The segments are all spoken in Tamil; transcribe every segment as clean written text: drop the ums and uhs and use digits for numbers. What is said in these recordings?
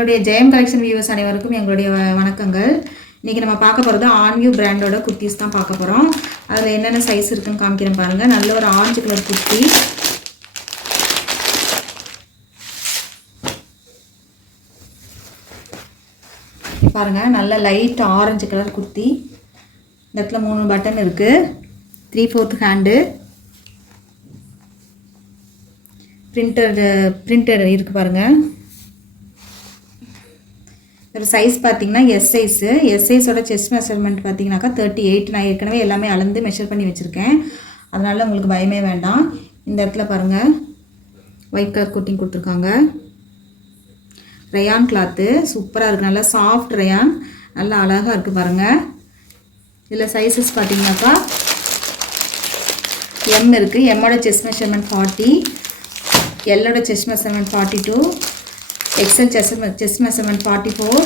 நம்மளுடைய ஜெயம் கலெக்ஷன் வியூவர்ஸ் அனைவருக்கும் எங்களுடைய வணக்கங்கள். இன்றைக்கி நம்ம பார்க்க போகிறது ஆன்வியூ பிராண்டோட குர்த்திஸ் தான் பார்க்க போகிறோம். அதில் என்னென்ன சைஸ் இருக்குன்னு காமிக்கிறேன் பாருங்கள். நல்ல ஒரு ஆரஞ்சு கலர் குர்த்தி, பாருங்கள் நல்ல லைட் ஆரஞ்சு கலர் குர்த்தி. இந்த இடத்துல 3 பட்டன் இருக்குது, 3/4 ஹேண்டு, பிரிண்டட் இருக்குது பாருங்கள். ஒரு சைஸ் பார்த்தீங்கன்னா எஸ் சைஸோட செஸ்ட் மெஷர்மெண்ட் பார்த்தீங்கன்னாக்கா 38. நான் ஏற்கனவே எல்லாமே அளந்து மெஷர் பண்ணி வச்சுருக்கேன், அதனால் உங்களுக்கு பயமே வேண்டாம். இந்த இடத்துல பாருங்கள் ஒயிட் கலர் கோட்டிங் கொடுத்துருக்காங்க. ரயான் கிளாத்து சூப்பராக இருக்குது, நல்லா சாஃப்ட் ரயான், நல்லா அழகாக இருக்குது பாருங்கள். இதில் சைஸஸ் பார்த்தீங்கன்னாக்கா எம் இருக்குது. எம்மோட செஸ்ட் மெஷர்மெண்ட் 40, எல்லோட chest measurement 42, XL chest measurement 44,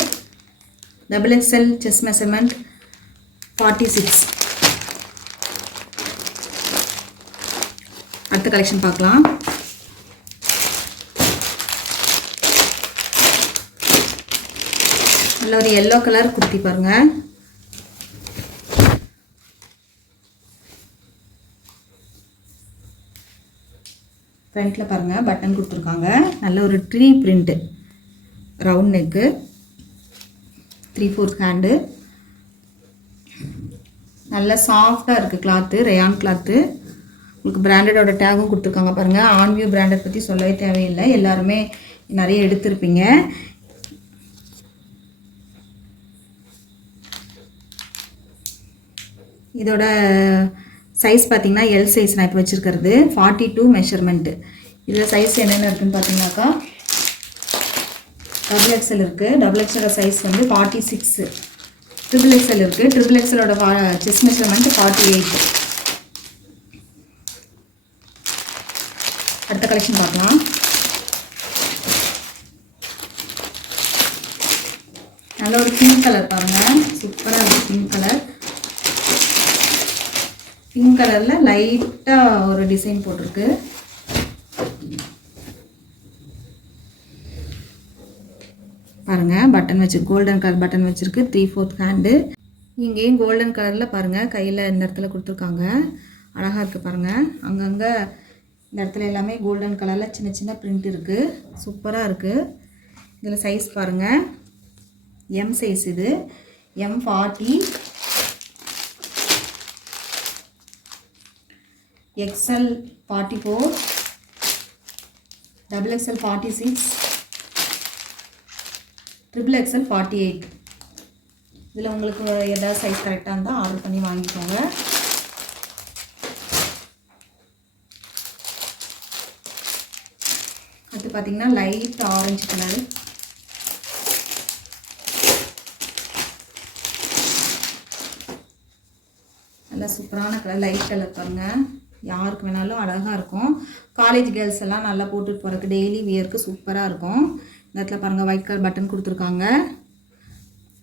XXL chest measurement 46. அடுத்த கலெக்ஷன் பார்க்கலாம். நல்ல ஒரு எல்லோ கலர் குர்த்தி பாருங்கள். ஃப்ரண்ட்டில் பாருங்கள் பட்டன் கொடுத்துருக்காங்க. நல்ல ஒரு tree print, round neck, 3/4 hand, நல்ல சாஃப்டாக இருக்குது கிளாத்து, ரயான் கிளாத்து. உங்களுக்கு பிராண்டடோட டேகும் கொடுத்துருக்காங்க பாருங்கள். ஆன்வியூ பிராண்டட் பற்றி சொல்லவே தேவையில்லை, எல்லாருமே நிறைய எடுத்திருப்பீங்க. இதோட சைஸ் பார்த்தீங்கன்னா எல் சைஸ் நான் இப்போ வச்சுருக்கிறது 42 மெஷர்மெண்ட்டு. இதில் சைஸ் என்னென்ன இருக்குதுன்னு பார்த்தீங்கன்னாக்கா XXL இருக்குது. XXL சைஸ் வந்து 46. XXL இருக்குது. XXLோட செஸ்ட் மெஷர்மெண்ட் 48. அடுத்த கலெக்ஷன் பார்க்கலாம். நல்ல ஒரு பிங்க் கலர் பாருங்கள், சூப்பராக இருக்குது பிங்க் கலர். பிங்க் கலரில் லைட்டாக ஒரு டிசைன் போட்டிருக்கு. பாருங்கள் பட்டன் வச்சு கோல்டன் கலர் பட்டன் வச்சுருக்கு, 3/4 ஹேண்டு. இங்கேயும் கோல்டன் கலரில் பாருங்கள் கையில் இந்த இடத்துல கொடுத்துருக்காங்க, அழகாக இருக்குது பாருங்கள். அங்கங்கே இந்த இடத்துல எல்லாமே கோல்டன் கலரில் சின்ன சின்ன பிரிண்ட் இருக்குது, சூப்பராக இருக்குது. இதில் சைஸ் பாருங்கள் எம் சைஸ், இது M40, XL 44, XXL 46, XXL 48. இதில் உங்களுக்கு ஏதாவது சைஸ் கரெக்டாக இருந்தால் ஆர்டர் பண்ணி வாங்கிக்கோங்க. அடுத்து பார்த்தீங்கன்னா லைட் ஆரஞ்சு கலர், நல்லா சூப்பரான கலர், லைட் கலர் பாருங்கள். யாருக்கு வேணாலும் அழகாக இருக்கும். காலேஜ் கேர்ள்ஸ் எல்லாம் நல்லா போட்டுட்டு போகிறதுக்கு டெய்லி வியருக்கு சூப்பராக இருக்கும். இந்த இடத்துல பாருங்கள் ஒயிட் கலர் பட்டன் கொடுத்துருக்காங்க,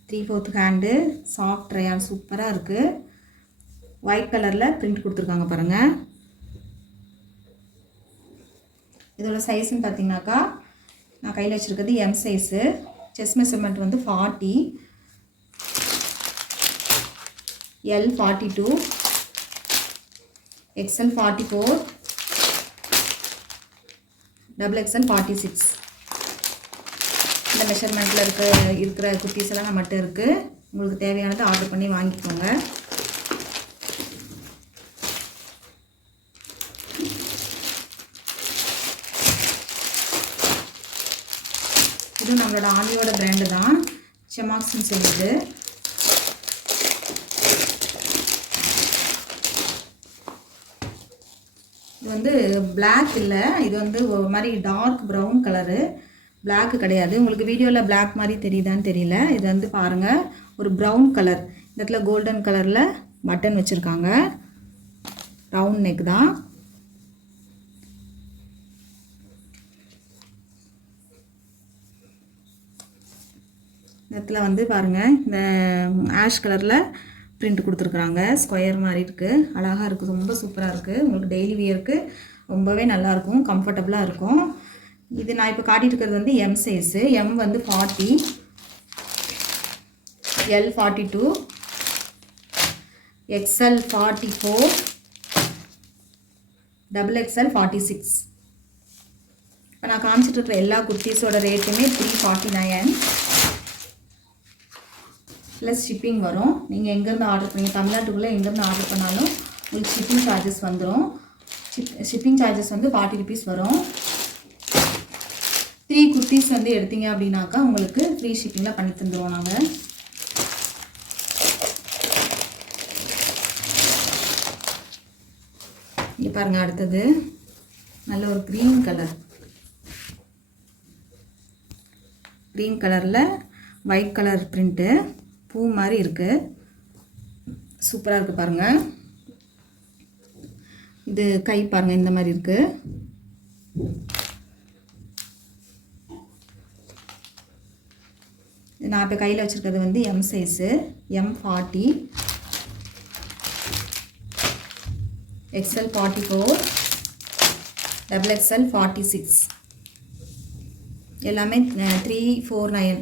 3/4 ஹேண்டு, சாஃப்ட் ரயான், சூப்பராக இருக்குது. ஒயிட் கலரில் பிரிண்ட் கொடுத்துருக்காங்க பாருங்கள். இதோட சைஸ்ன்னு பார்த்தீங்கன்னாக்கா நான் கையில் வச்சுருக்கிறது எம் சைஸு. செஸ்ட் மெஷர்மெண்ட் வந்து 40, L 42, XL 44, XXL 46. இந்த மெஷர்மெண்ட்டில் இருக்கிற குர்த்திஸ் எல்லாம் நம்மகிட்ட இருக்குது. உங்களுக்கு தேவையானது ஆர்டர் பண்ணி வாங்கிக்கோங்க. இது நம்மளோட ஆலியோட பிராண்டு தான், செமாக்ஸ்ன்னு சொல்லுது. இது வந்து பிளாக் இல்லை, இது வந்து ஒரு மாதிரி டார்க் ப்ரௌன் கலரு, பிளாக்கு கிடையாது. உங்களுக்கு வீடியோவில் பிளாக் மாதிரி தெரியுதான்னு தெரியல. இது வந்து பாருங்கள் ஒரு ப்ரௌன் கலர், இந்த இடத்துல கோல்டன் கலரில் பட்டன் வச்சுருக்காங்க, ரவுண்ட் நெக் தான். இந்த இடத்துல வந்து பாருங்கள் இந்த ஆஷ் கலரில் பிரிண்ட் கொடுத்துருக்குறாங்க, ஸ்கொயர் மாதிரி இருக்குது, அழகாக இருக்குது, ரொம்ப சூப்பராக இருக்குது. உங்களுக்கு டெய்லி வியருக்கு ரொம்பவே நல்லாயிருக்கும், கம்ஃபர்டபுளாக இருக்கும். இது நான் இப்போ காட்டிட்டு இருக்கிறது வந்து எம் சைஸு. எம் வந்து 40, எல் 42, எக்ஸ்எல் 44, டபுள் எக்ஸ்எல் 46. இப்போ நான் காமிச்சிட்டு இருக்கிற எல்லா குர்த்திஸோட ரேட்டுமே 349 ப்ளஸ் ஷிப்பிங் வரும். நீங்கள் எங்கேருந்து ஆர்டர் பண்ணீங்க, தமிழ்நாட்டுக்குள்ளே எங்கேருந்து ஆர்டர் பண்ணாலும் உங்களுக்கு ஷிப்பிங் சார்ஜஸ் வந்துடும். ஷிப்பிங் சார்ஜஸ் வந்து 40 rupees வரும். 3 குர்த்திஸ் வந்து எடுத்தீங்க அப்படின்னாக்கா உங்களுக்கு ஃப்ரீ ஷிப்பிங்கில் பண்ணி தந்துடுவோம் நாங்கள். இங்கே பாருங்கள், அடுத்தது நல்ல ஒரு க்ரீன் கலர். க்ரீன் கலரில் ஒயிட் கலர் பிரிண்ட்டு பூ மாதிரி இருக்குது. சூப்பராக இருக்குது பாருங்கள். இது கை பாருங்கள், இந்த மாதிரி இருக்குது. நான் இப்போ கையில் வச்சுருக்கிறது வந்து M size. M 40, XL 44, double XL 46. எல்லாமே 349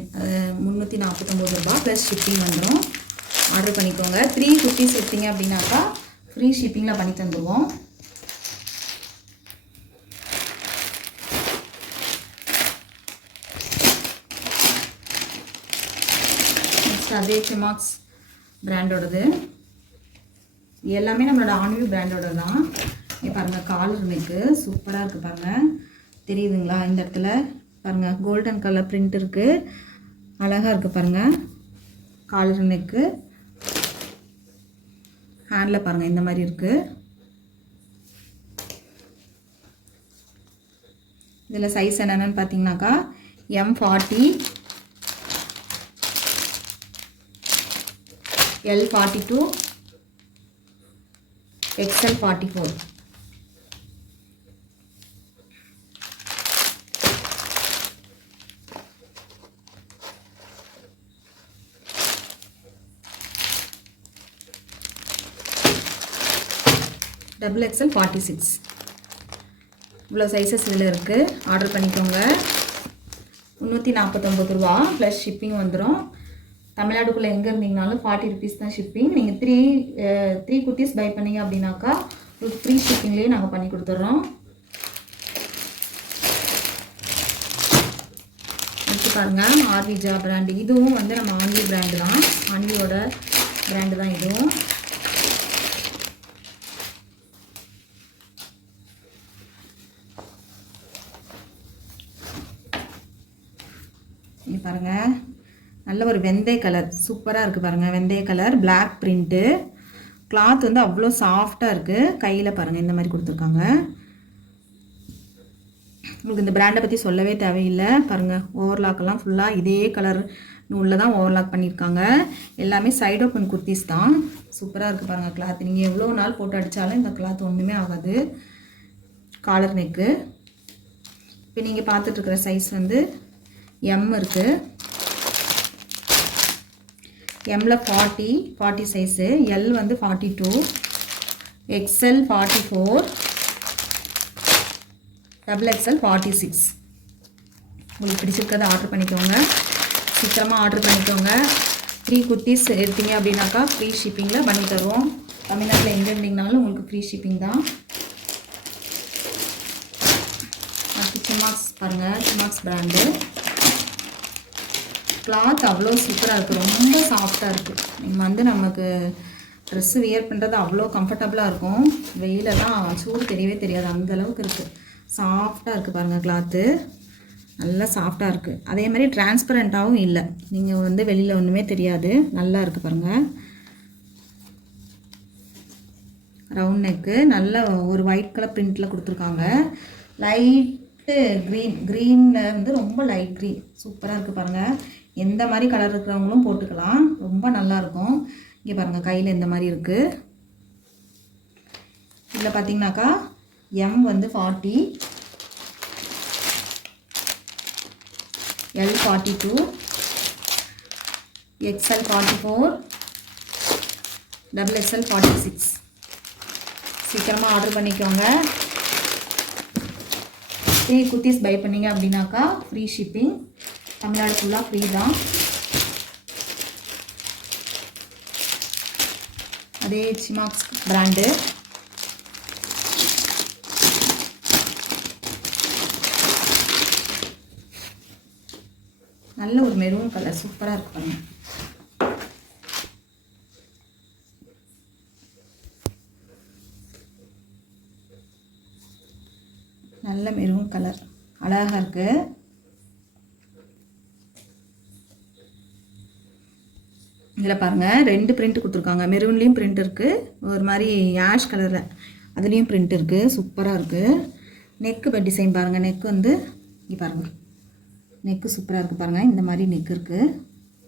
349 ரூபா ப்ளஸ் ஷிப்பிங் வந்துடும். ஆர்டர் பண்ணிக்கோங்க. 3 குர்த்திஸ் எடுத்தீங்க அப்படின்னாக்கா ஃப்ரீ ஷிப்பிங்கில் பண்ணி தந்துடுவோம். நெக்ஸ்ட் அதே சிமாக்ஸ் பிராண்டோடது. எல்லாமே நம்மளோட ஆன்வியூ பிராண்டோட தான். இங்கே பாருங்கள், காலர் நெக்கு சூப்பராக இருக்குது பாருங்கள். தெரியுதுங்களா? இந்த இடத்துல பாருங்கள் கோல்டன் கலர் பிரிண்ட் இருக்குது. அழகாக இருக்குது பாருங்கள். காலர் நெக்கு ஹேண்டில் பாருங்கள், இந்த மாதிரி இருக்குது. இதில் சைஸ் என்னென்னு பார்த்தீங்கன்னாக்கா M 40, L 42, XL 44. Double XL 46. இவ்வளோ சைஸஸ் இதில் இருக்குது. ஆர்டர் பண்ணிக்கோங்க. 349 ரூபா ப்ளஸ் ஷிப்பிங் வந்துடும். தமிழ்நாடுக்குள்ளே எங்கே இருந்தீங்கனாலும் 40 rupees தான் ஷிப்பிங். நீங்கள் 3 குர்த்திஸ் பை பண்ணிங்க அப்படின்னாக்கா உங்களுக்கு ஃப்ரீ ஷிப்பிங்லேயே நாங்கள் பண்ணி கொடுத்துட்றோம். நெக்ஸ்ட் பாருங்கள், ஆர்விஜா பிராண்டு. இதுவும் வந்து நம்ம ஆன்வி பிராண்டு தான். ஆன்வியோட பிராண்டு தான் இதுவும். இங்கே பாருங்கள், நல்ல ஒரு வெந்தய கலர் சூப்பராக இருக்குது பாருங்கள். வெந்தய கலர் பிளாக் பிரிண்ட்டு. கிளாத் வந்து அவ்வளோ சாஃப்டாக இருக்குது. கையில் பாருங்கள் இந்த மாதிரி கொடுத்துருக்காங்க. உங்களுக்கு இந்த பிராண்டை பற்றி சொல்லவே தேவையில்லை. பாருங்கள், ஓவர்லாக்கெல்லாம் ஃபுல்லாக இதே கலர் நூலில் தான் ஓவர்லாக் பண்ணியிருக்காங்க. எல்லாமே சைடு ஓப்பன் குர்த்திஸ் தான். சூப்பராக இருக்குது பாருங்கள் கிளாத். நீங்கள் எவ்வளோ நாள் போட்டு அடித்தாலும் இந்த கிளாத் ஒன்றுமே ஆகாது. Collar neck. இப்போ நீங்கள் பார்த்துட்ருக்கிற சைஸ் வந்து எம் இருக்குது. எம்மில் 40 சைஸு. எல் வந்து 42, எக்ஸ்எல் 44, டபுள் எக்ஸ்எல் 46. உங்களுக்கு பிடிச்சிருக்கிறத ஆர்டர் பண்ணிக்கோங்க. சீக்கிரமாக ஆர்டர் பண்ணிக்கோங்க. 3 குர்த்திஸ் எடுத்தீங்க அப்படின்னாக்கா ஃப்ரீ ஷிப்பிங்கில் பண்ணி தருவோம். தமிழ்நாட்டில் எங்கே இருந்தீங்கனாலும் உங்களுக்கு ஃப்ரீ ஷிப்பிங் தான். அடுத்து சிமாக்ஸ் பாருங்கள், சிமாக்ஸ் பிராண்டு. கிளாத் அவ்வளோ சூப்பராக இருக்குது. ரொம்ப சாஃப்டாக இருக்குது. நீங்கள் வந்து நமக்கு ட்ரெஸ்ஸு வியர் பண்ணுறது அவ்வளோ கம்ஃபர்டபுளாக இருக்கும். வெயிலெல்லாம் சூடு தெரியவே தெரியாது, அந்தளவுக்கு இருக்குது. சாஃப்டாக இருக்குது பாருங்கள் கிளாத்து. நல்லா சாஃப்டாக இருக்குது. அதே மாதிரி டிரான்ஸ்பரண்ட்டாகவும் இல்லை. நீங்கள் வந்து வெளியில் ஒன்றுமே தெரியாது. நல்லா இருக்குது பாருங்கள். Round neck. நல்ல ஒரு ஒயிட் கலர் பிரிண்டில் கொடுத்துருக்காங்க. லைட்டு க்ரீனில் வந்து ரொம்ப லைட் க்ரீன் சூப்பராக இருக்குது பாருங்கள். எந்த மாதிரி கலர் இருக்கிறவங்களும் போட்டுக்கலாம். ரொம்ப நல்லாயிருக்கும். இங்கே பாருங்கள், கையில் இந்த மாதிரி இருக்குது. இதில் பார்த்தீங்கன்னாக்கா எம் வந்து 40, எல் 42, எக்ஸ்எல் 44, டபுள் எக்ஸ்எல் 46. சீக்கிரமாக ஆர்டர் பண்ணிக்கோங்க. குர்த்திஸ் பை பண்ணிங்க அப்படின்னாக்கா ஃப்ரீ ஷிப்பிங், தமிழ்நாடு ஃபுல்லாக ஃப்ரீ தான். அதே சிமாக்ஸ் பிராண்டு. நல்ல ஒரு மெரூன் கலர் சூப்பராக இருக்கு பாருங்க. நல்ல மெரூன் கலர் அழகாக இருக்கு. இதில் பாருங்கள் 2 பிரிண்ட் கொடுத்துருக்காங்க. மெரூன்லேயும் பிரிண்ட் இருக்குது, ஒரு மாதிரி ஆஷ் கலரில் அதுலேயும் பிரிண்ட் இருக்குது. சூப்பராக இருக்குது. நெக்கு டிசைன் பாருங்கள். நெக்கு வந்து இங்கே பாருங்கள், நெக்கு சூப்பராக இருக்குது பாருங்கள். இந்த மாதிரி நெக் இருக்குது.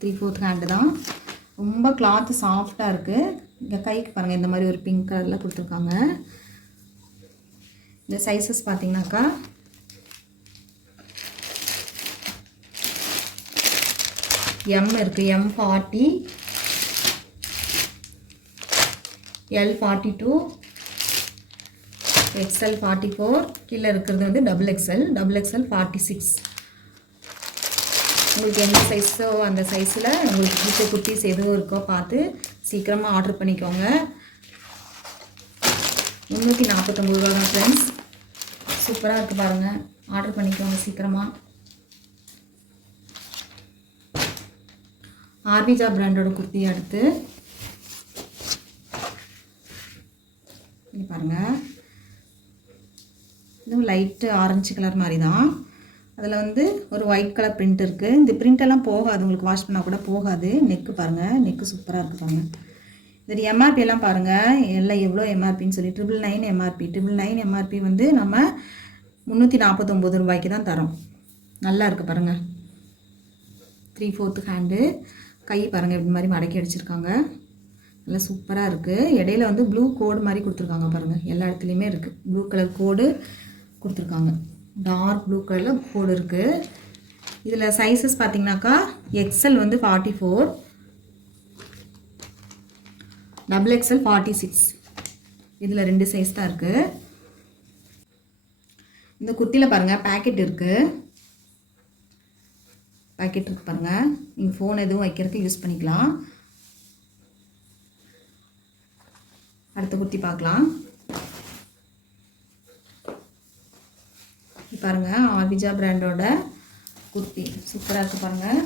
3/4 ஹேண்டு தான். ரொம்ப கிளாத்து சாஃப்டாக இருக்குது. இங்கே கைக்கு பாருங்கள், இந்த மாதிரி ஒரு பிங்க் கலரில் கொடுத்துருக்காங்க. இந்த சைஸஸ் பார்த்தீங்கன்னாக்கா எம் இருக்குது, M40, L42, XL 44, கீழே இருக்கிறது வந்து XXL 46. உங்களுக்கு எந்த சைஸோ அந்த சைஸில் உங்களுக்கு பிடிச்ச குர்த்திஸ் எதுவும் இருக்கோ பார்த்து சீக்கிரமாக ஆர்டர் பண்ணிக்கோங்க. 349 ரூபா தான் ஃப்ரெண்ட்ஸ். சூப்பராக இருக்குது பாருங்கள். ஆர்டர் பண்ணிக்கோங்க சீக்கிரமாக. ஆர்விஜா பிராண்டோட குர்த்தி அடுத்து இங்கே பாருங்கள். இதுவும் லைட்டு ஆரஞ்சு கலர் மாதிரி தான். அதில் வந்து ஒரு ஒயிட் கலர் பிரிண்ட் இருக்குது. இந்த பிரிண்டெல்லாம் போகாது, உங்களுக்கு வாஷ் பண்ணால் கூட போகாது. நெக்கு பாருங்கள், நெக்கு சூப்பராக இருக்குது பாருங்கள். இது எம்ஆர்பி எல்லாம் பாருங்கள், எல்லாம் எவ்வளோ எம்ஆர்பின்னு சொல்லி 999 எம்ஆர்பி. 999 எம்ஆர்பி வந்து நம்ம 349 ரூபாய்க்கு தான் தரோம். நல்லா இருக்குது பாருங்கள். 3/4 ஹேண்டு. கை பாருங்கள், இப்படி மாதிரி மடக்கி அடிச்சிருக்காங்க. நல்லா சூப்பராக இருக்குது. இடையில வந்து ப்ளூ கோடு மாதிரி கொடுத்துருக்காங்க பாருங்கள். எல்லா இடத்துலையுமே இருக்குது ப்ளூ கலர் கோடு கொடுத்துருக்காங்க. டார்க் ப்ளூ கலரில் கோடு இருக்குது. இதில் சைஸஸ் பார்த்தீங்கன்னாக்கா XL வந்து 44, XXL 46. இதில் 2 சைஸ் தான் இருக்குது. இந்த குர்த்தியில் பாருங்கள் பேக்கெட் இருக்குது. பேக்கெட் இருக்குது பாருங்கள். நீங்கள் ஃபோன் எதுவும் வைக்கிறதுக்கு யூஸ் பண்ணிக்கலாம். அடுத்த குர்த்தி பார்க்கலாம். பாருங்கள், ஆர்விஜா பிராண்டோட குர்த்தி சூப்பராக இருக்குது பாருங்கள்.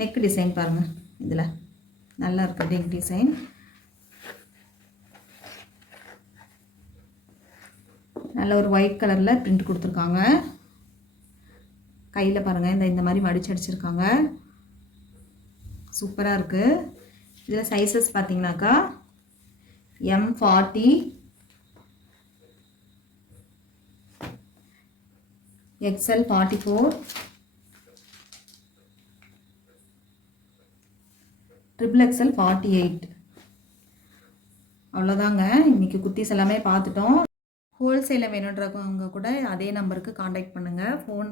நெக் டிசைன் பாருங்கள், இதில் நல்லா இருக்குது நெக் டிசைன். நல்ல ஒரு ஒயிட் கலரில் பிரிண்ட் கொடுத்துருக்காங்க. கையில் பாருங்கள், இந்த மாதிரி மடிச்சு அடிச்சிருக்காங்க. சூப்பராக இருக்குது. இதில் சைஸஸ் பார்த்தீங்கன்னாக்கா M40, XL 44, XXL 48. அவ்வளோதாங்க. இன்றைக்கி குர்த்திஸ் எல்லாமே பார்த்துட்டோம். ஹோல்சேலில் வேணுன்றவங்க கூட அதே நம்பருக்கு காண்டாக்ட் பண்ணுங்கள். ஃபோன்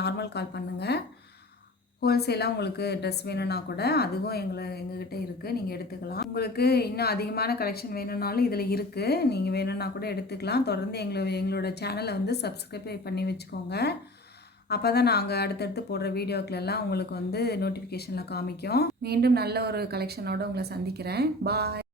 நார்மல் கால் பண்ணுங்கள். ஹோல்சேலாக உங்களுக்கு ட்ரெஸ் வேணும்னா கூட அதுவும் எங்ககிட்ட இருக்குது, நீங்கள் எடுத்துக்கலாம். உங்களுக்கு இன்னும் அதிகமான கலெக்ஷன் வேணும்னாலும் இதில் இருக்குது, நீங்கள் வேணும்னா கூட எடுத்துக்கலாம். தொடர்ந்து எங்களோட சேனலை வந்து சப்ஸ்கிரைப் பண்ணி வச்சுக்கோங்க. அப்போ தான் நாங்கள் அடுத்தடுத்து போடுற வீடியோக்களெல்லாம் உங்களுக்கு வந்து நோட்டிஃபிகேஷனில் காமிக்கும். மீண்டும் நல்ல ஒரு கலெக்ஷனோடு உங்களை சந்திக்கிறேன். பாய்.